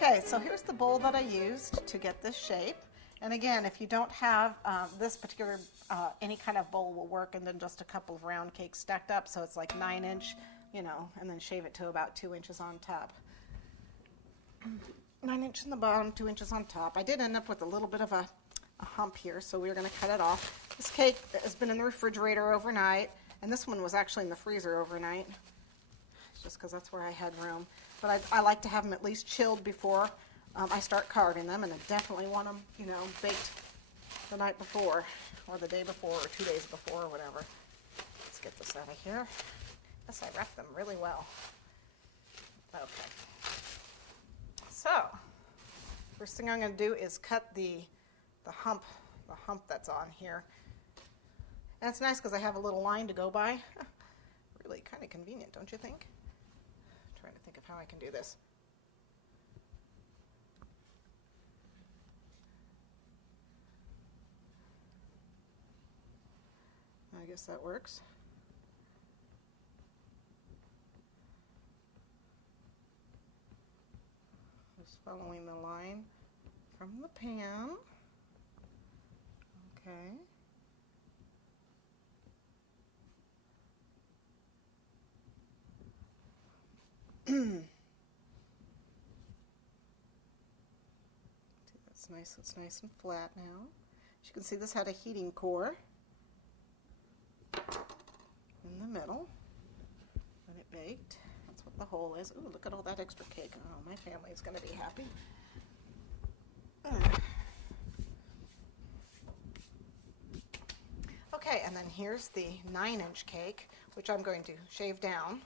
Okay, so here's the bowl that I used to get this shape. And again, if you don't have this particular, any kind of bowl will work, and then just a couple of round cakes stacked up, so it's like 9-inch, you know, and then shave it to about 2 inches on top. 9 inches in the bottom, 2 inches on top. I did end up with a little bit of a hump here, so we're going to cut it off. This cake has been in the refrigerator overnight, and this one was actually in the freezer overnight, just because that's where I had room. But I like to have them at least chilled before I start carving them, and I definitely want them, you know, baked the night before, or the day before, or 2 days before, or whatever. Let's get this out of here. Yes, I wrapped them really well. Okay. So, first thing I'm going to do is cut the hump that's on here. And it's nice because I have a little line to go by. Really kind of convenient, don't you think? I'm trying to think of how I can do this. I guess that works. Just following the line from the pan. Okay. That's nice and flat now. As you can see, this had a heating core in the middle when it baked. That's what the hole is. Ooh, look at all that extra cake. Oh, my family is going to be happy. Okay, and then here's the 9-inch cake, which I'm going to shave down.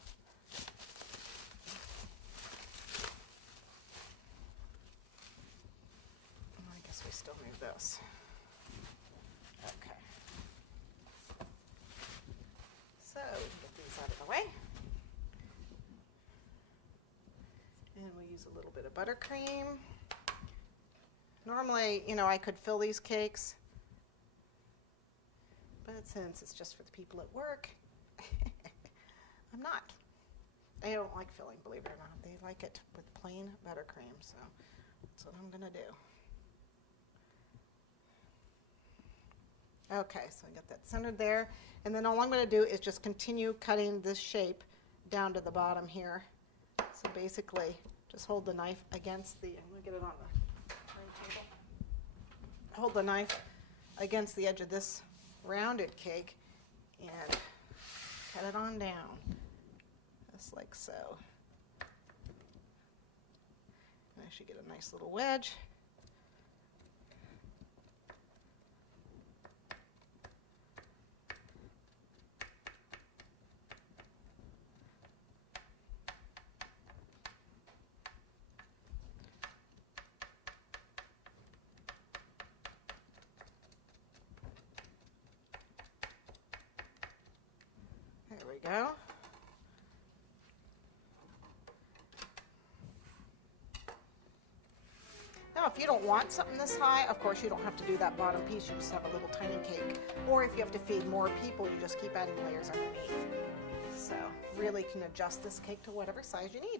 I guess we still need this. Okay. So we can get these out of the way. And we'll use a little bit of buttercream. Normally, you know, I could fill these cakes, but since it's just for the people at work, I'm not. They don't like filling, believe it or not. They like it with plain buttercream, so that's what I'm going to do. Okay, so I got that centered there. And then all I'm going to do is just continue cutting this shape down to the bottom here. So basically, just hold the knife against the, I'm going to get it on the table. Hold the knife against the edge of this rounded cake and cut it on down, just like so. And I should get a nice little wedge. There we go. Now, if you don't want something this high, of course, you don't have to do that bottom piece. You just have a little tiny cake. Or if you have to feed more people, you just keep adding layers underneath. So, really can adjust this cake to whatever size you need.